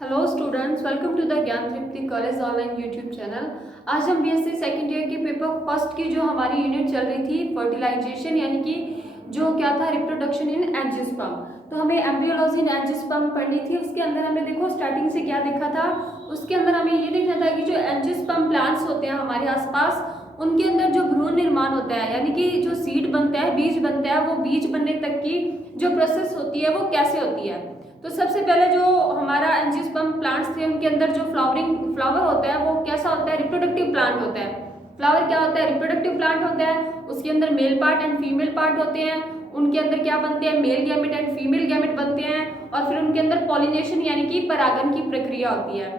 Hello students, welcome to the Gyan Tripti college online YouTube channel. आज हम BSc second year के paper first की जो हमारी यूनिट चल रही थी फर्टिलाइजेशन, यानी कि जो क्या था रिप्रोडक्शन इन एंजियोस्पर्म। तो हमें एम्ब्रियोलॉजी इन एंजियोस्पर्म पढ़नी थी। उसके अंदर हमने देखो स्टार्टिंग से क्या देखा था। उसके अंदर हमें ये देखना था कि जो एंजियोस्पर्म प्लांट्स होते हैं हमारे आसपास, उनके अंदर जो भ्रूण निर्माण होता है, यानी कि जो सीड बनता है, बीज बनता है, वो बीज बनने तक की जो प्रोसेस होती है वो कैसे होती है। तो सबसे पहले जो हमारा एंजियोस्पर्म प्लांट्स थे, उनके अंदर जो फ्लावर होता है वो कैसा होता है, रिप्रोडक्टिव प्लांट होता है। फ्लावर क्या होता है, रिप्रोडक्टिव प्लांट होता है। उसके अंदर male part and female part होते हैं। उनके अंदर क्या बनते हैं, male gamete and female gamete बनते हैं। और फिर उनके अंदर पॉलिनेशन यानी कि परागन की प्रक्रिया होती है।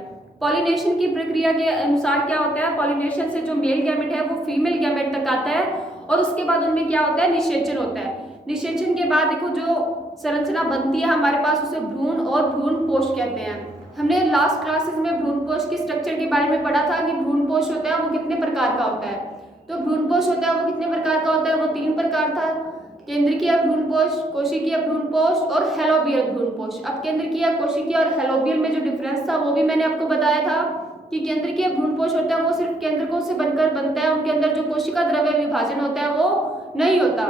पॉलिनेशन की प्रक्रिया के अनुसार क्या होता है, पॉलिनेशन से जो मेल गैमेट है वो फीमेल गैमेट तक आता है और उसके बाद उनमें क्या होता है, निषेचन होता है। निषेचन के बाद देखो जो संरचना बनती है हमारे पास, उसे भ्रूण और भ्रूणपोष कहते हैं। हमने लास्ट क्लासेस में भ्रूणपोष की स्ट्रक्चर के बारे में पढ़ा था कि भ्रूणपोष होता है वो कितने प्रकार का होता है। तो भ्रूणपोष होता है वो कितने प्रकार का होता है, वो 3 प्रकार था। केंद्रीय भ्रूणपोष, कोशिकीय भ्रूणपोष और हेलोबियल भ्रूणपोष। अब केंद्रीय, कोशिकीय और हेलोबियल में जो डिफरेंस था वो भी मैंने आपको बताया था कि केंद्रीय भ्रूणपोष होता है वो सिर्फ केंद्रकों से बनकर बनता है, उनके अंदर जो कोशिका द्रव्य विभाजन होता है वो नहीं होता।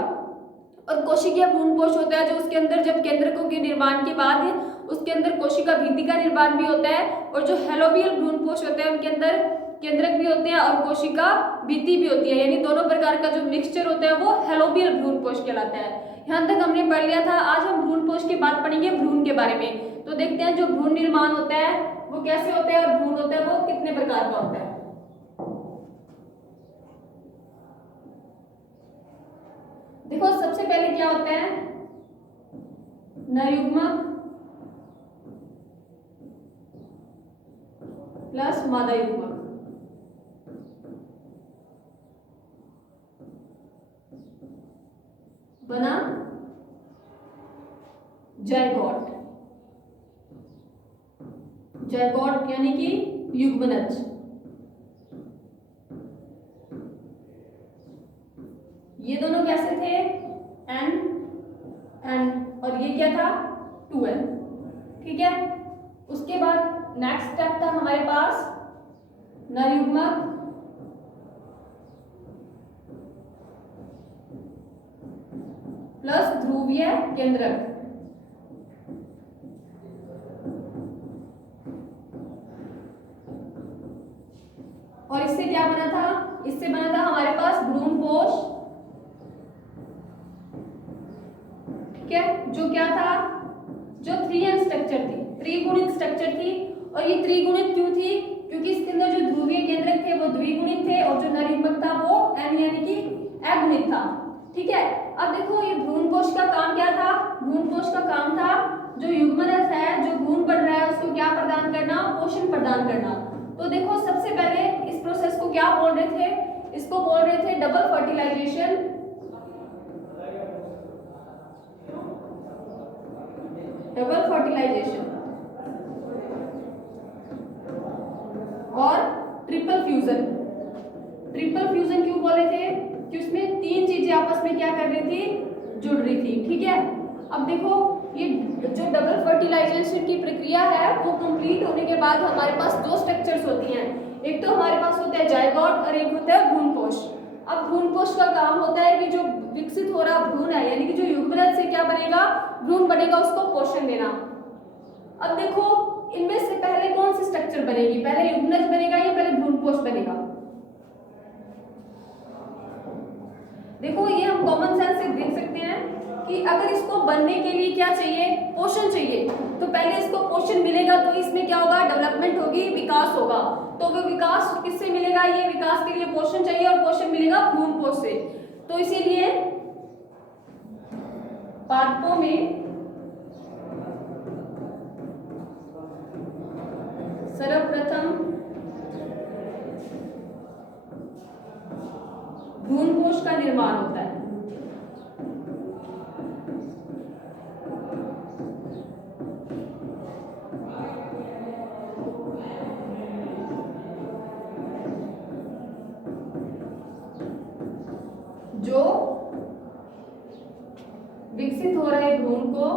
और कोशिकीय भ्रूणपोष होता है जो उसके अंदर जब केंद्रकों के निर्माण के बाद उसके अंदर कोशिका भित्ति का निर्माण भी होता है। और जो हेलोबियल भ्रूणपोष होता है उनके अंदर केंद्रक भी होते हैं और कोशिका भित्ति भी होती है, यानी दोनों प्रकार का जो मिक्सचर होता है वो हेलोबियल भ्रूणपोष कहलाता है। यहाँ तक हमने पढ़ लिया था। आज हम भ्रूणपोष के बाद पढ़ेंगे भ्रूण के बारे में। तो देखते हैं जो भ्रूण निर्माण होता है वो कैसे होता है और भ्रूण होता है वो कितने प्रकार का होता है। देखो सबसे पहले क्या होता है, नरयुग्मक प्लस मादा युग्मक। बना जायगोट। जायगोट यानी कि युग्मनज। ये दोनों कैसे थे, एन एन, और ये क्या था, 2n। ठीक है। उसके बाद नेक्स्ट स्टेप था हमारे पास नरयुग्मक प्लस ध्रुवीय केंद्रक। और इससे क्या बना था, इससे बना था हमारे पास भ्रूणपोष। ठीक है, जो क्या था, जो 3n स्ट्रक्चर थी, त्रिगुणित स्ट्रक्चर थी। और ये त्रिगुणित क्यों थी, क्योंकि इसके अंदर जो ध्रुवीय केंद्रक थे वो द्विगुणित थे और जो नरयुग्मक था वो n यानी कि अगुणित था। ठीक है। अब देखो ये भ्रूणपोष का काम क्या था, भ्रूणपोष का काम था जो युग्मनज है, जो भ्रूण बन रहा है उसको क्या प्रदान करना, पोषण प्रदान करना। तो देखो सबसे पहले इस प्रोसेस को क्या बोल रहे थे, इसको बोल रहे थे डबल फर्टिलाइजेशन। डबल फर्टिलाइजेशन और ट्रिपल फ्यूजन। ट्रिपल फ्यूजन क्यों बोले थे, कि उसमें 3 चीजें आपस में क्या कर रही थी, जुड़ रही थी। ठीक है। अब देखो ये जो डबल फर्टिलाइजेशन की प्रक्रिया है वो कंप्लीट होने के बाद हमारे पास 2 स्ट्रक्चर्स होती हैं। एक तो हमारे पास होता है जायगोट और एक होता है भ्रूणपोष। अब भ्रूणपोष का काम होता है कि जो विकसित हो रहा भ्रूण है, यानी कि जो युग्मनज से क्या बनेगा, भ्रूण बनेगा, उसको पोषण देना। अब देखो इनमें से पहले कौन सी स्ट्रक्चर बनेगी, पहले युग्मनज बनेगा या पहले भ्रूणपोष बनेगा। देखो ये हम कॉमन सेंस से देख सकते हैं कि अगर इसको बनने के लिए क्या चाहिए, पोषण चाहिए, तो पहले इसको पोषण मिलेगा तो इसमें क्या होगा, डेवलपमेंट होगी, विकास होगा। तो वो विकास किससे मिलेगा, ये विकास के लिए पोषण चाहिए और पोषण मिलेगा भ्रूणपोष से। तो इसीलिए पादपों में सर्वप्रथम भ्रूणपोष का निर्माण होता है। जो विकसित हो रहे भ्रूण को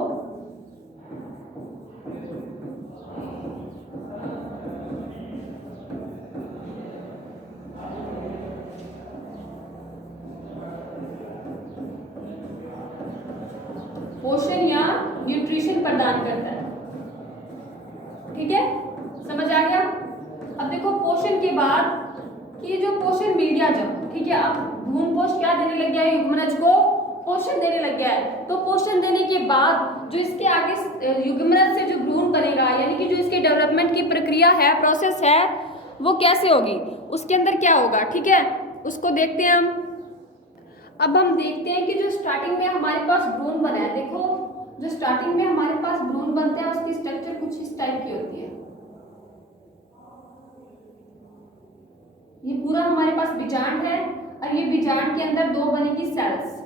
न्यूट्रिशन प्रदान करता है। ठीक है, समझ आ गया। अब देखो पोषण के बाद कि जो पोषण मिल गया जब, ठीक है, अब भ्रूण पोष क्या देने लग गया है, युग्मनज को पोषण देने लग गया है। तो पोषण देने के बाद जो इसके आगे युग्मनज से जो भ्रूण बनेगा, यानी कि जो इसके डेवलपमेंट की प्रक्रिया है, प्रोसेस है, वो कैसे होगी, उसके अंदर क्या होगा, ठीक है, उसको देखते हैं हम। अब हम देखते हैं कि जो स्टार्टिंग में हमारे पास भ्रूण बना है, देखो जो स्टार्टिंग में हमारे पास भ्रूण बनता है उसकी स्ट्रक्चर कुछ इस टाइप की होती है। ये पूरा हमारे पास बीजांड है और ये बीजांड के अंदर दो बनेगी सेल्स।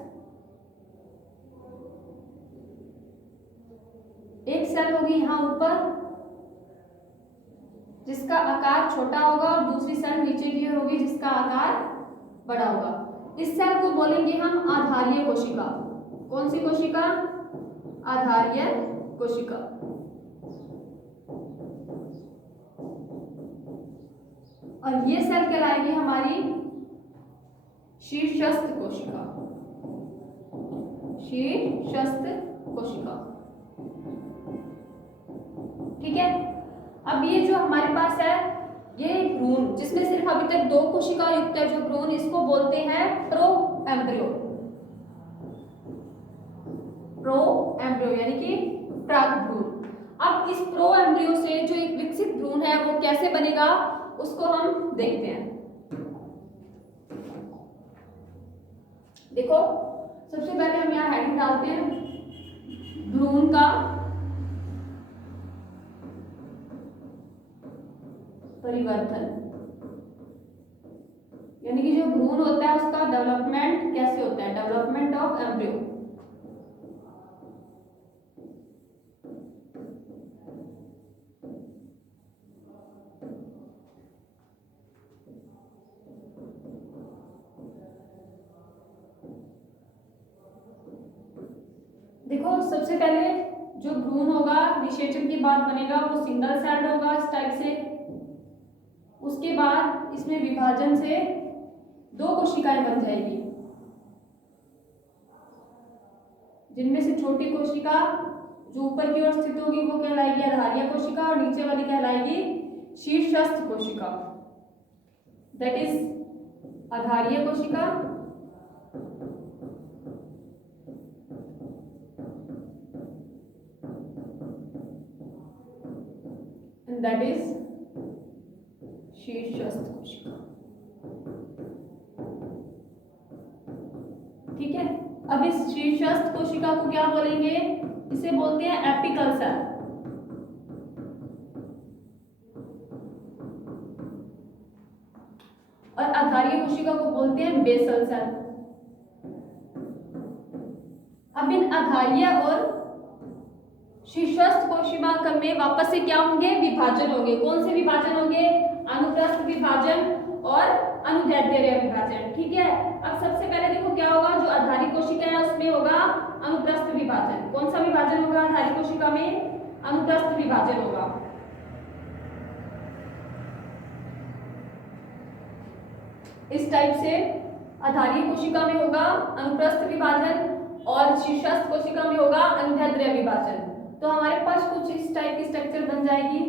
एक सेल होगी यहाँ ऊपर जिसका आकार छोटा होगा और दूसरी सेल नीचे की ओर होगी जिसका आकार बड़ा होगा। इस सेल को बोलेंगे हम आधारीय कोशिका। कौन सी कोशिका? आधारीय कोशिका। और ये सेल कहलाएगी हमारी शीर्षस्थ कोशिका। शीर्षस्थ कोशिका, ठीक है। अब ये जो हमारे पास है ये भ्रूण, जिसमें सिर्फ अभी तक दो कोशिका युक्त है जो भ्रूण, इसको बोलते हैं प्रो एम्ब्रियो। प्रो एम्ब्रियो यानी कि प्राक भ्रूण। अब इस प्रो एम्ब्रियो से जो एक विकसित भ्रूण है वो कैसे बनेगा उसको हम देखते हैं। देखो सबसे पहले हम यहाँ हेडिंग डालते हैं भ्रूण का परिवर्तन, यानी कि जो भ्रूण होता है उसका डेवलपमेंट कैसे होता है, डेवलपमेंट ऑफ एम्ब्रियो। देखो सबसे पहले जो भ्रूण होगा निषेचन के बाद बनेगा वो सिंगल सेल्ड होगा इस टाइप से। उसके बाद इसमें विभाजन से दो कोशिकाएं बन जाएगी, जिनमें से छोटी कोशिका जो ऊपर की ओर स्थित होगी वो कहलाएगी आधारीय कोशिका और नीचे वाली कहलाएगी शीर्षस्थ कोशिका, दैट इज आधारीय कोशिका एंड दैट इज शीर्षस्थ कोशिका। ठीक है, अब इस शीर्षस्थ कोशिका को क्या बोलेंगे, इसे बोलते हैं एपिकल सेल। और आधारीय कोशिका को बोलते हैं बेसल सेल। अब इन आधारीय और शीर्षस्थ कोशिका में वापस से क्या होंगे, विभाजन होंगे। कौन से विभाजन होंगे, अनुप्रस्थ विभाजन और अनुदैर्ध्य विभाजन। ठीक है, अब सबसे पहले देखो क्या होगा, जो आधारिक कोशिका है उसमें होगा अनुप्रस्थ विभाजन। कौन सा विभाजन होगा आधारिक कोशिका में, अनुप्रस्थ विभाजन होगा। इस टाइप से आधारिक कोशिका में होगा अनुप्रस्थ विभाजन और शीर्षस्थ कोशिका में होगा अनुदैर्ध्य विभाजन। तो हमारे पास कुछ इस टाइप की स्ट्रक्चर बन जाएगी।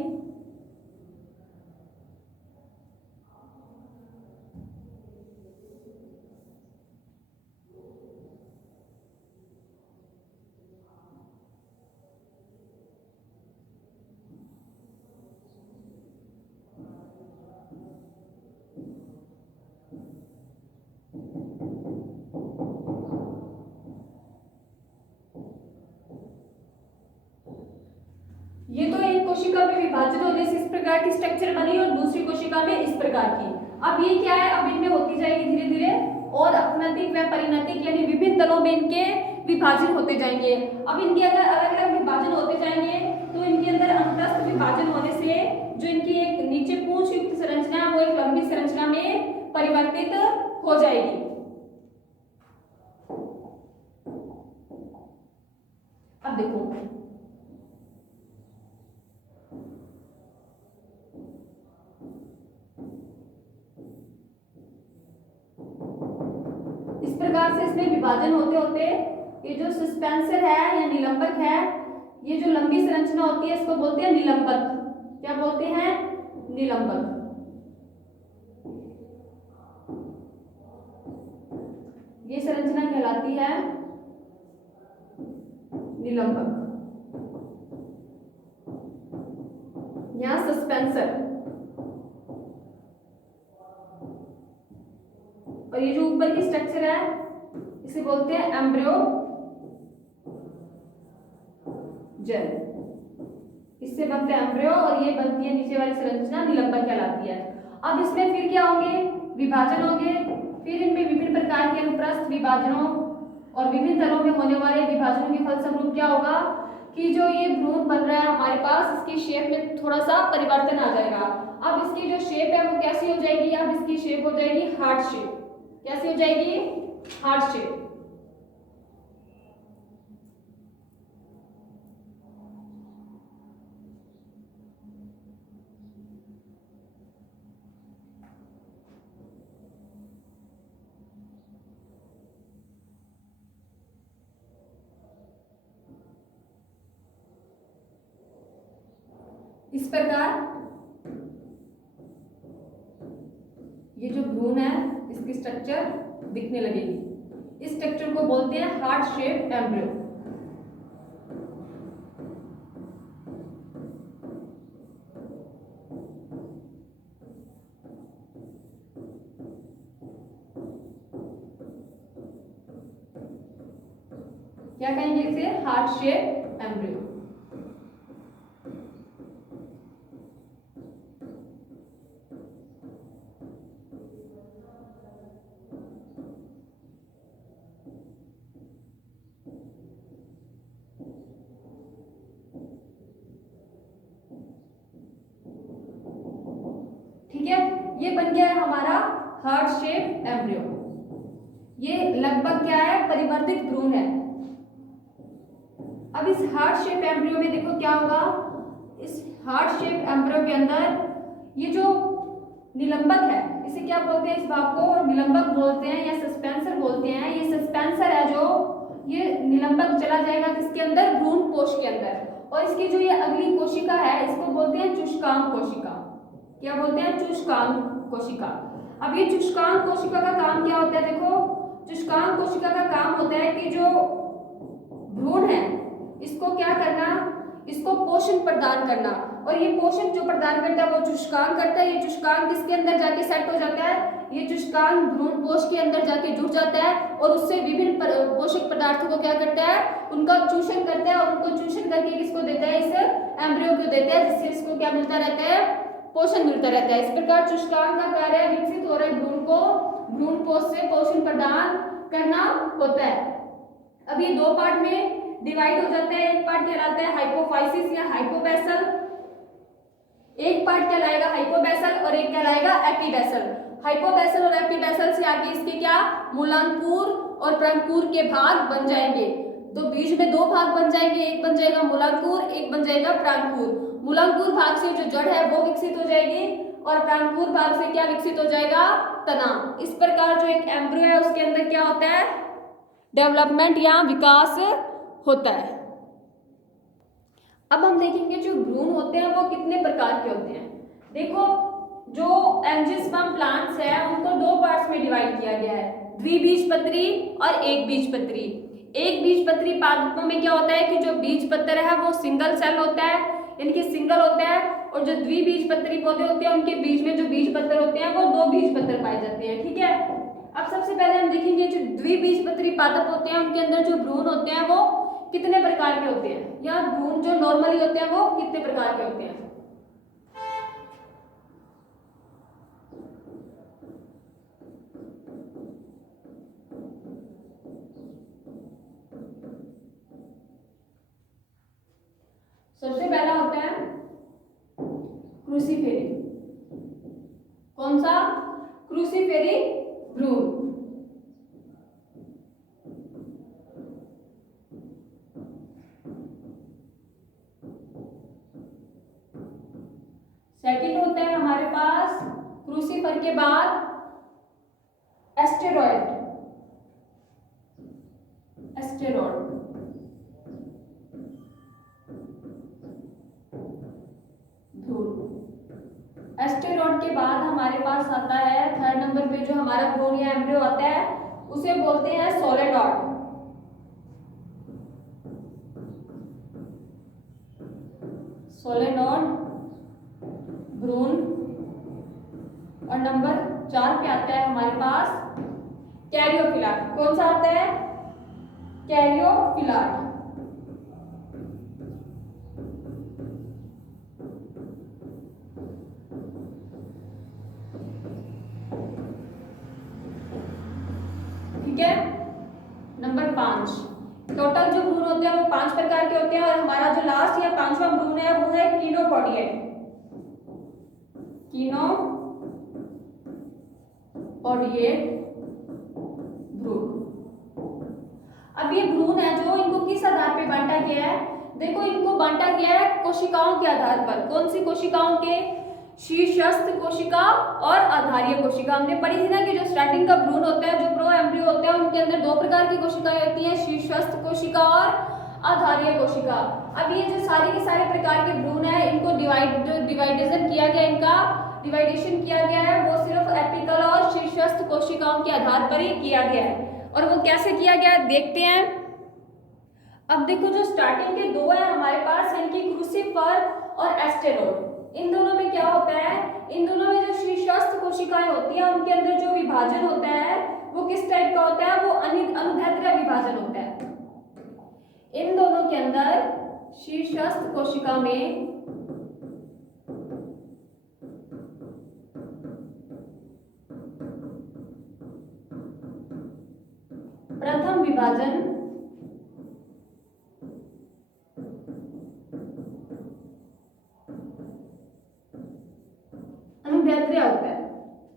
ये तो एक कोशिका में विभाजन होने से इस प्रकार की स्ट्रक्चर बनी और दूसरी कोशिका में इस प्रकार की। अब ये क्या है, अब इनमें होती जाएगी धीरे धीरे और अपनतिक व परिणतिक यानी विभिन्न तलों में इनके विभाजन होते जाएंगे। अब इनके अगर अलग अलग विभाजन होते जाएंगे तो इनके अंदर अनुप्रस्थ विभाजन होने से जो इनकी एक नीचे पूंछ युक्त संरचना है वो एक लंबी संरचना में परिवर्तित हो जाएगी। अब देखो इस प्रकार से इसमें विभाजन होते होते ये जो सस्पेंसर है या निलंबक है ये जो लंबी संरचना होती है इसको बोलते हैं निलंबक। क्या बोलते हैं? निलंबक। ये संरचना कहलाती है निलंबक। यहां सस्पेंसर, और ये जो ऊपर की स्ट्रक्चर है इसे बोलते हैं एम्ब्रियो जेल। इससे बनते हैं एम्ब्रियो और ये बनती है नीचे वाली संरचना निलंबक कहलाती है। अब इसमें फिर क्या होंगे? विभाजन होंगे। फिर इनमें विभिन्न प्रकार के अनुप्रस्थ विभाजनों और विभिन्न तरह में होने वाले विभाजनों के फलस्वरूप क्या होगा कि जो ये भ्रूण बन रहा है हमारे पास, इसकी शेप में थोड़ा सा परिवर्तन आ जाएगा। अब इसकी जो शेप है वो कैसी हो जाएगी? अब इसकी शेप हो जाएगी हार्ट शेप। कैसी हो जाएगी? Heart shape. इस प्रकार ये जो भ्रूण है इसकी स्ट्रक्चर दिखने लगेगी। इस स्ट्रक्चर को बोलते हैं हार्ट शेप एम्ब्रियो। क्या कहेंगे इसे? Heart shape embryo. ठीक है, ये बन गया है हमारा हार्ट शेप एम्ब्रियो। ये लगभग क्या है? परिवर्तित भ्रूण है। अब इस हार्ट शेप एम्ब्रियो में देखो क्या होगा। इस हार्ट शेप एम्ब्रियो के अंदर ये जो निलंबक है इसे क्या बोलते हैं? इस भाग को निलंबक बोलते हैं या सस्पेंसर बोलते हैं। ये सस्पेंसर है जो ये निलंबक चला जाएगा किसके अंदर? भ्रूण कोश के अंदर। और इसकी जो ये अगली कोशिका है इसको बोलते हैं चुष्कांक कोशिका। क्या बोलते हैं? चुष्कांक कोशिका। अब ये चुष्कांक कोशिका का काम क्या होता है? देखो, चुष्कांक कोशिका का काम होता है कि जो भ्रूण है इसको क्या करना? इसको पोषण प्रदान करना। और ये पोषण जो प्रदान करता है वो चुष्कांक करता है। ये चुष्कांक किसके अंदर जाके सेट हो जाता है? ये चुष्कांक भ्रूण कोश के अंदर जाके जुड़ जाता है और उससे विभिन्न पोषक पदार्थों को क्या करता है? उनका चूषण करता है और उनको चूषण करके किसको देता है? इस एम्ब्रियो को देता है, जिससे इसको क्या मिलता रहता है? पोषण मिलता रहता है। इस प्रकार चुष्कांक का कार्य विकसित हो रहे भ्रूण को भ्रूण कोश से पोषण प्रदान करना होता है। अब ये दो पार्ट में डिवाइड हो जाता है। एक पार्ट कहलाता है हाइपोफाइसिस या हाइपोबैसल। एक पार्ट कहलाएगा हाइपोबैसल और एक कहलाएगा एपीबैसल। हाइपोबैसल और एपीबैसल से आगे इसके क्या? मूलांकुर और प्रांकुर के भाग बन जाएंगे। तो बीच में दो भाग बन जाएंगे, एक बन जाएगा मूलांकुर, एक बन जाएगा प्रांकुर। मूलांकुर भाग से जो जड़ है वो विकसित हो जाएगी और प्रांकुर भाग से क्या विकसित हो जाएगा? तना। इस प्रकार जो एक एम्ब्रियो है उसके अंदर क्या होता है? डेवलपमेंट या विकास होता है। अब हम देखेंगे जो भ्रूण होते हैं वो कितने प्रकार के होते हैं। देखो, जो एंजियोस्पर्म प्लांट्स है उनको दो पार्ट्स में डिवाइड किया गया है, द्विबीजपत्री और एक बीजपत्री। एक बीजपत्री पादपों में क्या होता है कि जो बीजपत्र है वो सिंगल सेल होता है, यानी कि सिंगल होता है, और जो द्विबीजपत्री पौधे होते हैं उनके बीच में जो बीजपत्र होते हैं वो दो बीजपत्र पाए जाते हैं। ठीक है, अब सबसे पहले हम देखेंगे जो द्विबीजपत्री पादप होते हैं उनके अंदर जो भ्रूण होते हैं वो कितने प्रकार के होते हैं, या भ्रूण जो नॉर्मली होते हैं वो कितने प्रकार के होते हैं। सबसे पहला होता है क्रूसीफेरी। कौन सा? क्रूसीफेरी भ्रूण। सेकंड होता है हमारे पास क्रूसीफर के बाद एस्टेरॉयड। एस्टेरॉयड एस्टेरॉयड के बाद हमारे पास आता है थर्ड नंबर पे जो हमारा भ्रूण या एम्ब्रियो आता है, उसे बोलते हैं सोलेनॉइड। सोलेनॉइड भ्रूण। और नंबर 4 पे आता है हमारे पास कैरियोफिलाट। कौन सा आता है? कैरियोफिलाट। ठीक है। नंबर 5, टोटल जो भ्रूण होते हैं वो 5 प्रकार के होते हैं और हमारा जो लास्ट या 5वां भ्रूण है वो है किनोपोडियड। किनोपोडियड भ्रूण। अब ये भ्रूण है जो इनको किस आधार पे बांटा गया है? देखो इनको बांटा गया है कोशिकाओं के आधार पर। कौन सी कोशिकाओं के? शीर्षस्थ कोशिका और आधारीय कोशिका। हमने पढ़ी थी ना कि जो स्टार्टिंग का भ्रूण होता है, जो प्रो एम्ब्रियो होता है, उनके अंदर 2 प्रकार की कोशिकाएं होती हैं, शीर्षस्थ कोशिका और आधारीय कोशिका। अब ये जो सारे के सारे प्रकार के भ्रूण है, इनको डिवाइडेशन किया गया, इनका डिवाइडेशन किया गया है वो सिर्फ एपिकल और शीर्षस्थ कोशिकाओं के आधार पर ही किया गया है। और वो कैसे किया गया देखते हैं। अब देखो जो स्टार्टिंग के 2 है हमारे पास, इनकी क्रूसिफर और एस्टेरोड। इन दोनों में क्या होता है? इन दोनों में जो शीर्षस्थ कोशिकाएं होती हैं उनके अंदर जो विभाजन होता है वो किस टाइप का होता है? वो अनुदैर्ध्य विभाजन होता है। इन दोनों के अंदर शीर्षस्थ कोशिका में प्रथम विभाजन अनुदैर्ध्य होता है।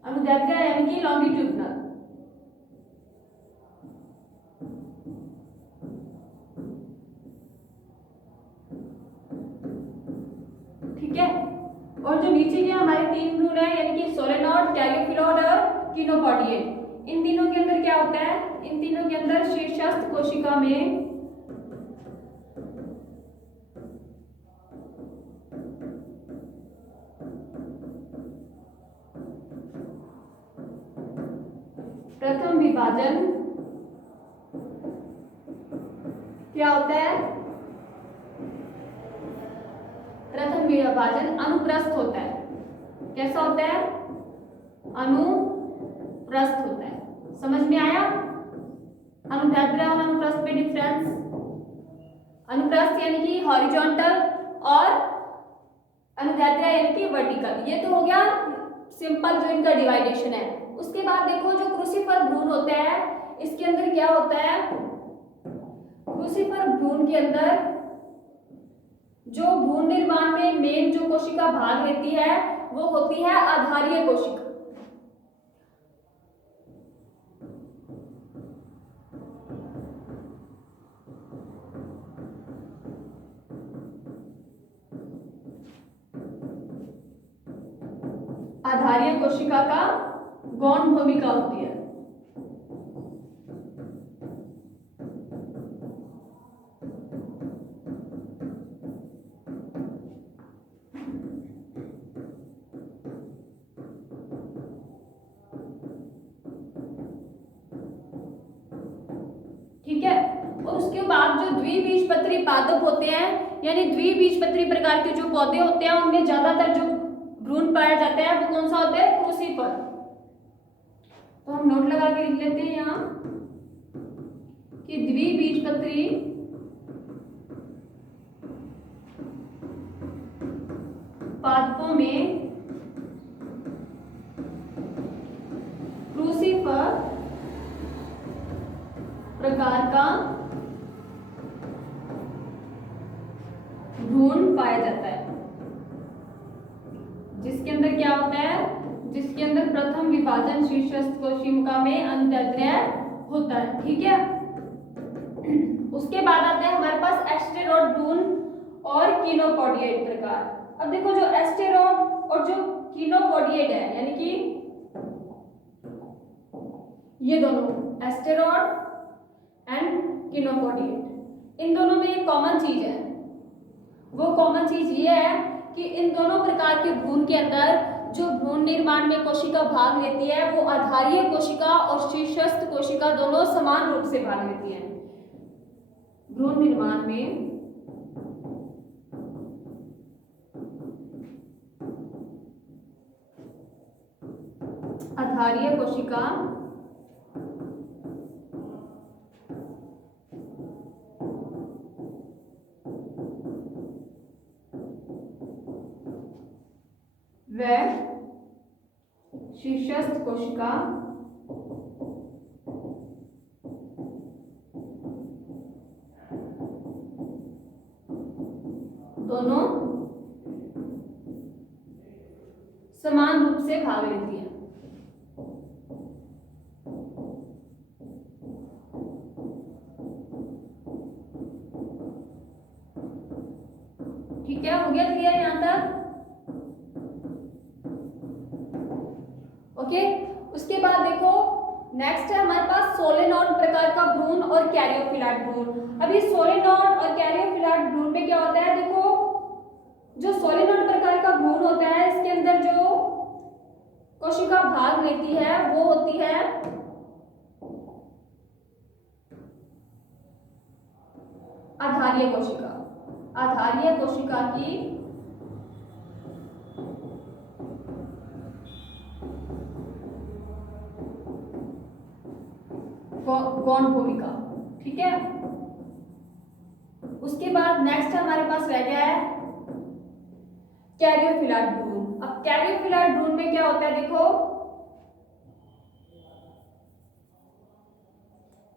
अनुदैर्ध्य यानी कि लॉन्गिट्यूडनल। ठीक है। और जो नीचे के हमारे 3 भ्रूण है यानी कि सोलेनॉइड, कैरियोफिलाट और किनोपोडियड, इन तीनों के अंदर क्या होता है? इन तीनों के अंदर शीर्षस्थ कोशिका में प्रथम विभाजन क्या होता है? प्रथम विभाजन अनुप्रस्थ होता है। कैसा होता है? अनुप्रस्थ होता है। समझ में आया? अनुदैर्ध्य और अनुप्रस्थ पे डिफरेंस। अनुप्रस्थ यानी कि हॉरिजॉन्टल और अनुदैर्ध्य यानी कि वर्टिकल। ये तो हो गया सिंपल जो इनका डिवाइडेशन है। उसके बाद देखो जो क्रूसिफर भ्रूण होता है, इसके अंदर क्या होता है? क्रूसिफर भ्रूण के अंदर जो भ्रूण निर्माण में मेन जो कोशिका भाग लेती है वो होती है आधारीय कोशिका। आधारीय कोशिका का गौण भूमिका होती है। ठीक है। और उसके बाद जो द्विबीजपत्री पादप होते हैं यानी द्विबीजपत्री प्रकार के जो पौधे होते हैं उनमें ज्यादातर जो भ्रूण पाया जाता है वो कौन सा होता है? क्रूसिफर। तो हम नोट लगा के लिख लेते हैं यहाँ कि द्विबीजपत्री पादपों में क्रूसिफर प्रकार का भ्रूण पाया जाता है, जिसके अंदर क्या होता है? जिसके अंदर प्रथम विभाजन शीर्षस्थ कोशिका में अनुदैर्ध्य होता है। ठीक है। उसके बाद आता है हमारे पास एस्टेरोड भ्रूण और किनोपोडियड प्रकार। अब देखो जो एस्टेरोड और जो किनोपोडियड है यानी कि ये दोनों एस्टेरोड एंड किनोपोडियड, इन दोनों में एक कॉमन चीज है। वो कॉमन चीज ये है कि इन दोनों प्रकार के भ्रूण के अंदर जो भ्रूण निर्माण में कोशिका भाग लेती है वो आधारीय कोशिका और शीर्षस्थ कोशिका दोनों समान रूप से भाग लेती है। भ्रूण निर्माण में आधारीय कोशिका व शीर्षस्थ कोशिका दोनों समान रूप से भाग लेती है। ठीक है, हो गया क्लियर यहां तक? ओके, उसके बाद देखो नेक्स्ट है हमारे पास सोलेनोड प्रकार का भ्रूण और कैरियोफिलाट भ्रूण। अभी सोलेनोड और कैरियोफिलाट भ्रूण में क्या होता है, देखो जो सोलेनोड प्रकार का भ्रूण होता है इसके अंदर जो कोशिका भाग लेती है वो होती है आधारीय कोशिका। आधारीय कोशिका की गौण भूमिका। ठीक है, उसके बाद नेक्स्ट हमारे पास रह गया है कैरियोफिलाट भ्रूण। अब कैरियोफिलाट भ्रूण में क्या होता है, देखो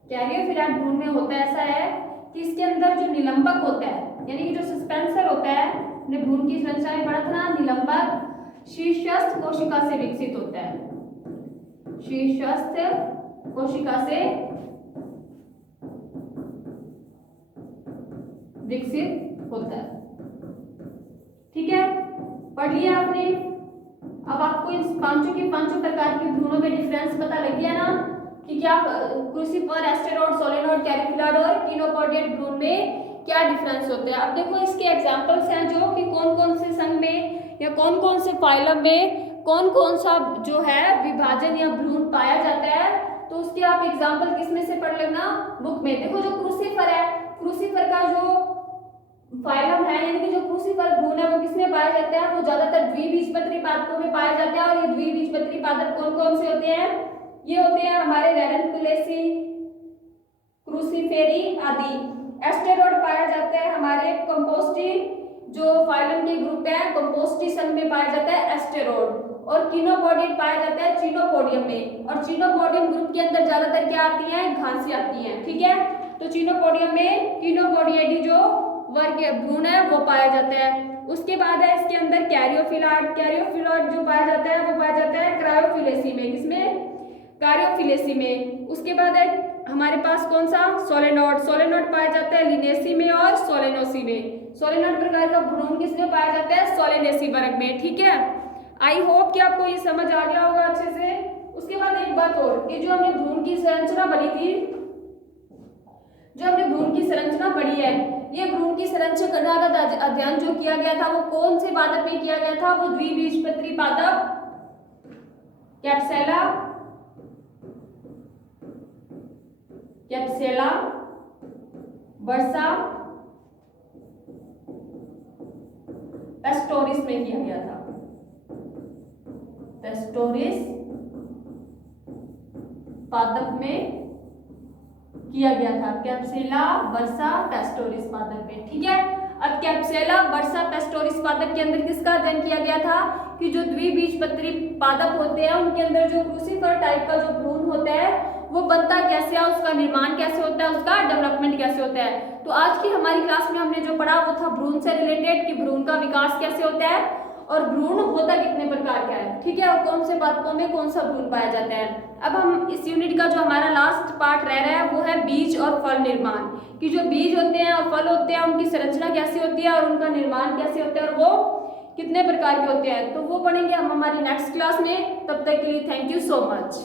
कैरियोफिलाट भ्रूण में होता ऐसा है कि इसके अंदर जो निलंबक होता है यानी कि जो सस्पेंसर होता है, हमने भ्रूण की संरचना में पढ़ा था ना, निलंबक शीर्षस्थ कोशिका से विकसित होता है। शीर्षस्थ कोशिका से विकसित होता है। ठीक है, पढ़ लिया आपने। अब आपको इन पांचों के पांचों प्रकार के भ्रूणों में डिफरेंस पता लग गया ना कि क्या क्रूसिफर, एस्टेरोड, सोलेनोड, कैरियोफिलाट और किनोपोडियट भ्रूण में क्या डिफरेंस होते हैं। अब देखो इसके एग्जांपल्स हैं जो कि कौन कौन से संघ में या कौन कौन से फाइलम में कौन कौन सा जो है विभाजन या भ्रूण पाया जाता है, तो उसके आप एग्जांपल किसमें से पढ़ लेना, बुक में। देखो जो क्रूसिफर है, क्रूसिफर का जो फाइलम है यानी कि जो क्रूसिफर भ्रूण है वो किसमें पाया जाता है, वो ज्यादातर द्विबीजपत्री पादपों में पाया जाता है। और ये द्विबीजपत्री पादप कौन कौन से होते हैं, ये होते हैं हमारे रेडनकुलेसी, क्रूसिफेरी आदि। एस्टेरोड पाया जाता है हमारे कंपोस्टी, जो फाइलम के ग्रुप है कंपोस्टी संघ में पाया जाता है एस्टेरोड। और किनोपोडियट पाया जाता है चीनोपोडियम में। और चीनोपोडियम ग्रुप के अंदर ज्यादातर क्या आती है, घासें आती हैं। ठीक है, तो चीनोपोडियम में किनोपोडियडी जो वर्ग भ्रूण है वो पाया जाता है। उसके बाद है इसके अंदर कैरियोफिलाट। कैरियोफिलाट जो पाया जाता है वो पाया जाता है क्रायोफिलेसी में। किसमें, कैरियोफिलेसी में। उसके बाद है हमारे पास कौन सा, सोलेनोड। सोलेनोड पाया जाता है लिनेसी में और सोलेनोसी में। सोलेनोड प्रकार का भ्रूण किसमें पाया जाता है, सोलेनेसी वर्ग में। ठीक है, आई होप कि आपको ये समझ आ गया होगा अच्छे से। उसके बाद एक बात और कि जो हमने भ्रूण की संरचना पढ़ी थी, जो हमने भ्रूण की संरचना पढ़ी है, ये भ्रूण की संरचना का अध्ययन जो किया गया था वो कौन से पादप में किया गया था, वो द्विबीजपत्री पादप कैप्सेला, कैप्सेला, वर्सा, पेस्टोरिस में किया गया था। पेस्टोरिस पादप में किया गया था, कैप्सेला, वर्सा, पेस्टोरिस पादप में। ठीक है, अब कैप्सेला, वर्सा, पेस्टोरिस पादप के अंदर किसका अध्ययन किया गया था कि जो द्विबीजपत्री पादप होते हैं उनके अंदर जो क्रूसिफर टाइप का जो भ्रूण होता है वो बनता कैसे है, उसका निर्माण कैसे होता है, उसका डेवलपमेंट कैसे होता है। तो आज की हमारी क्लास में हमने जो पढ़ा वो था भ्रूण से रिलेटेड कि भ्रूण का विकास कैसे होता है और भ्रूण होता कितने प्रकार का है। ठीक है, और कौन से पादपों में कौन सा भ्रूण पाया जाता है। अब हम इस यूनिट का जो हमारा लास्ट पार्ट रह रहा है वो है बीज और फल निर्माण, कि जो बीज होते हैं और फल होते हैं उनकी संरचना कैसी होती है और उनका निर्माण कैसे होता है और वो कितने प्रकार के होते हैं। तो वो पढ़ेंगे हम हमारी नेक्स्ट क्लास में। तब तक के लिए थैंक यू सो मच।